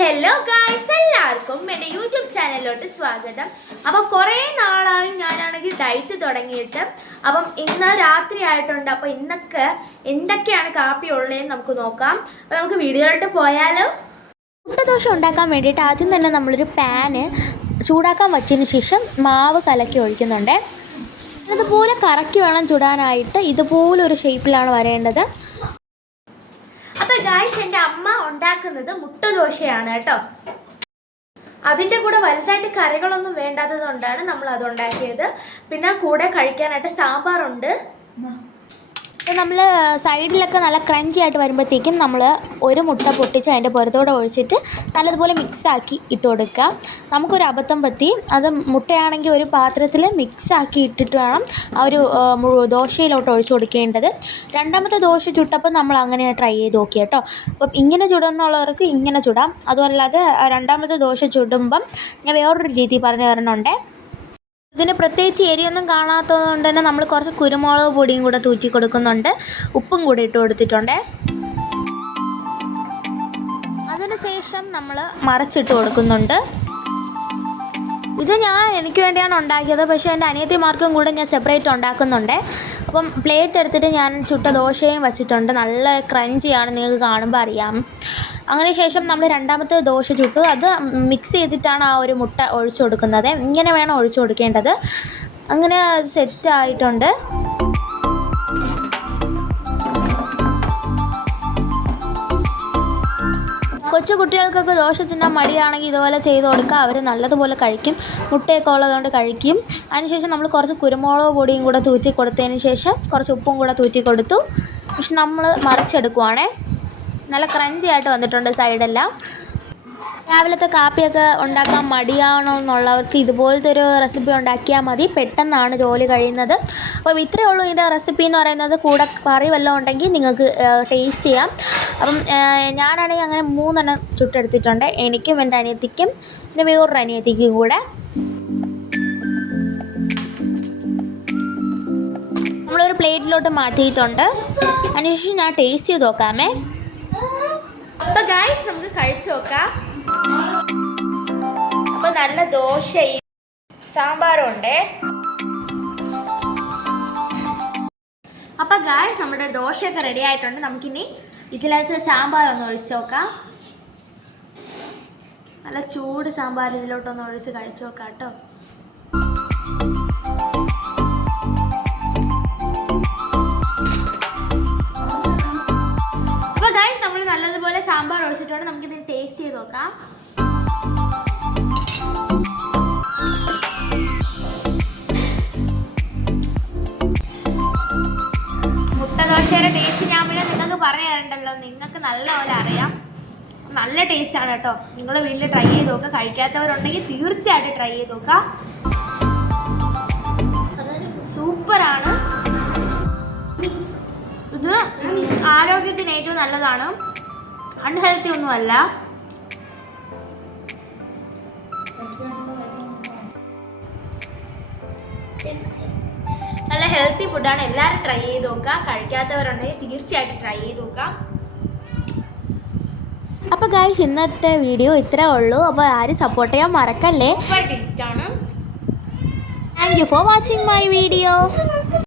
Hello guys, എല്ലാവർക്കും എൻ്റെ YouTube ചാനലിലോട്ട് സ്വാഗതം. അപ്പം കുറേ നാളായി ഞാനാണെങ്കിൽ ഡയറ്റ് തുടങ്ങിയിട്ട്. അപ്പം ഇന്ന് രാത്രി ആയിട്ടുണ്ട്. അപ്പോൾ ഇന്നൊക്കെ എന്തൊക്കെയാണ് കാപ്പി ഉള്ളതെന്ന് നമുക്ക് നോക്കാം. അപ്പോൾ നമുക്ക് വീഡിയോയിലോട്ട് പോയാലോ. മുട്ടദോശ ഉണ്ടാക്കാൻ വേണ്ടിയിട്ട് ആദ്യം തന്നെ നമ്മളൊരു പാന് ചൂടാക്കാൻ വച്ചതിന് ശേഷം മാവ് കലക്കി ഒഴിക്കുന്നുണ്ട്. അതുപോലെ കറക്കി വേണം ചുടാനായിട്ട്. ഇതുപോലൊരു ഷേപ്പിലാണ് വരേണ്ടത്. അപ്പോൾ ഗായ്സ്, എൻ്റെ അമ്മ ഉണ്ടാക്കുന്നത് മുട്ടദോശയാണ് കേട്ടോ. അതിൻ്റെ കൂടെ വലുതായിട്ട് കറികളൊന്നും വേണ്ടാത്തത് കൊണ്ടാണ് നമ്മൾ അത് ഉണ്ടാക്കിയത്. പിന്നെ കൂടെ കഴിക്കാനായിട്ട് സാമ്പാറുണ്ട്. നമ്മൾ സൈഡിലൊക്കെ നല്ല ക്രഞ്ചി ആയിട്ട് വരുമ്പോഴത്തേക്കും നമ്മൾ ഒരു മുട്ട പൊട്ടിച്ച് അതിൻ്റെ പുറത്തോടെ ഒഴിച്ചിട്ട് നല്ലതുപോലെ മിക്സാക്കി ഇട്ട് കൊടുക്കുക. നമുക്കൊരു അബദ്ധം പറ്റി. അത് മുട്ടയാണെങ്കിൽ ഒരു പാത്രത്തിൽ മിക്സാക്കി ഇട്ടിട്ട് വേണം ആ ഒരു ദോശയിലോട്ട് ഒഴിച്ച് കൊടുക്കേണ്ടത്. രണ്ടാമത്തെ ദോശ ചുട്ടപ്പോൾ നമ്മൾ അങ്ങനെ ട്രൈ ചെയ്ത് നോക്കി കേട്ടോ. അപ്പം ഇങ്ങനെ ചുടുന്നുള്ളവർക്ക് ഇങ്ങനെ ചുടാം. അതുമല്ലാതെ രണ്ടാമത്തെ ദോശ ചുടുമ്പം ഞാൻ വേറൊരു രീതി പറഞ്ഞു തരണുണ്ട്. ഇതിന് പ്രത്യേകിച്ച് എരിയൊന്നും കാണാത്തത് കൊണ്ട് തന്നെ നമ്മൾ കുറച്ച് കുരുമുളക് പൊടിയും കൂടെ തൂറ്റി കൊടുക്കുന്നുണ്ട്. ഉപ്പും കൂടി ഇട്ട് കൊടുത്തിട്ടുണ്ട്. അതിനുശേഷം നമ്മൾ മറച്ചിട്ട് കൊടുക്കുന്നുണ്ട്. ഇത് എനിക്ക് വേണ്ടിയാണ് ഉണ്ടാക്കിയത്. പക്ഷേ എൻ്റെ അനിയത്തിമാർക്കും കൂടെ ഞാൻ സെപ്പറേറ്റ് ഉണ്ടാക്കുന്നുണ്ട്. അപ്പം പ്ലേറ്റ് എടുത്തിട്ട് ഞാൻ ചുട്ട ദോശയും വച്ചിട്ടുണ്ട്. നല്ല ക്രഞ്ചിയാണ്, നിങ്ങൾക്ക് കാണുമ്പോൾ അറിയാം. അങ്ങനെ ശേഷം നമ്മൾ രണ്ടാമത്തെ ദോശ ചുട്ടു. അത് മിക്സ് ചെയ്തിട്ടാണ് ആ ഒരു മുട്ട ഒഴിച്ചു കൊടുക്കുന്നത്. ഇങ്ങനെ വേണം ഒഴിച്ചു കൊടുക്കേണ്ടത്. അങ്ങനെ സെറ്റ് ആയിട്ടുണ്ട്. കൊച്ചു കുട്ടികൾക്കൊക്കെ ദോശ തിന്നാൻ മടിയാണെങ്കിൽ ഇതുപോലെ ചെയ്ത് കൊടുക്കുക. അവർ നല്ലതുപോലെ കഴിക്കും. മുട്ടയൊക്കെ ഉള്ളതുകൊണ്ട് കഴിക്കും. അതിനുശേഷം നമ്മൾ കുറച്ച് കുരുമുളക് പൊടിയും കൂടെ തൂറ്റി കൊടുത്തതിന് ശേഷം കുറച്ച് ഉപ്പും കൂടെ തൂറ്റി കൊടുത്തു. പക്ഷെ നമ്മൾ മറിച്ചെടുക്കുവാണേ. നല്ല ക്രഞ്ചി ആയിട്ട് വന്നിട്ടുണ്ട് സൈഡെല്ലാം. രാവിലത്തെ കാപ്പിയൊക്കെ ഉണ്ടാക്കാൻ മടിയാണെന്നുള്ളവർക്ക് ഇതുപോലത്തെ ഒരു റെസിപ്പി ഉണ്ടാക്കിയാൽ മതി. പെട്ടെന്നാണ് ജോലി കഴിയുന്നത്. അപ്പോൾ ഇത്രയേ ഉള്ളൂ ഇതിൻ്റെ റെസിപ്പി എന്ന് പറയുന്നത്. കൂടെ കറി വല്ലതും ഉണ്ടെങ്കിൽ നിങ്ങൾക്ക് ടേസ്റ്റ് ചെയ്യാം. അപ്പം ഞാനാണെങ്കിൽ അങ്ങനെ 3 എണ്ണം ചുട്ടെടുത്തിട്ടുണ്ട്. എനിക്കും എൻ്റെ അനിയത്തിക്കും പിന്നെ വേറൊരു അനിയത്തിക്കും കൂടെ. നമ്മളൊരു പ്ലേറ്റിലോട്ട് മാറ്റിയിട്ടുണ്ട്. അതിനുശേഷം ഞാൻ ടേസ്റ്റ് ചെയ്ത് നോക്കാമേ. അപ്പോൾ ഗായ്സ്, നമുക്ക് കഴിച്ചു നോക്കാം. അപ്പോൾ നല്ല ദോശയും സാമ്പാറും ഉണ്ട്. അപ്പോൾ ഗായ്സ്, നമ്മുടെ ദോശയൊക്കെ റെഡി ആയിട്ടുണ്ട്. നമുക്കിനി ഇതിനകത്ത് സാമ്പാർ ഒന്ന് ഒഴിച്ച് നോക്കാം. നല്ല ചൂട് സാമ്പാർ ഇതിലോട്ടൊന്ന് ഒഴിച്ച് കഴിച്ചു നോക്കാം കേട്ടോ. അപ്പോൾ ഗായ്സ്, നമ്മൾ നല്ലതുപോലെ സാമ്പാർ ഒഴിച്ചിട്ടുണ്ട്. നമുക്കിത് ടേസ്റ്റ് ചെയ്ത് നോക്കാം. മുട്ടദോശയുടെ ടേസ്റ്റ് ഞാൻ പിന്നെ നിങ്ങൾക്ക് പറഞ്ഞു തരണ്ടല്ലോ. നിങ്ങൾക്ക് നല്ലപോലെ അറിയാം. നല്ല ടേസ്റ്റാണ് കേട്ടോ. നിങ്ങൾ വീട്ടിൽ ട്രൈ ചെയ്ത് നോക്കുക. കഴിക്കാത്തവരുണ്ടെങ്കിൽ തീർച്ചയായിട്ടും ട്രൈ ചെയ്ത് നോക്കുക. സൂപ്പറാണ്. ഇത് ആരോഗ്യത്തിന് ഏറ്റവും നല്ലതാണ്. അൺഹെൽത്തി ഒന്നുമല്ല. നല്ല ഹെൽത്തി ഫുഡാണ്. എല്ലാവരും ട്രൈ ചെയ്ത് നോക്കുക. കഴിക്കാത്തവരുണ്ടെങ്കിൽ തീർച്ചയായിട്ടും ട്രൈ ചെയ്ത് നോക്കുക. അപ്പോൾ ഗൈസ്, ഇന്നത്തെ വീഡിയോ ഇത്രേ ഉള്ളൂ. അപ്പോൾ ആരും സപ്പോർട്ട് ചെയ്യാൻ മറക്കല്ലേ. ആണ്. Thank you for watching my video.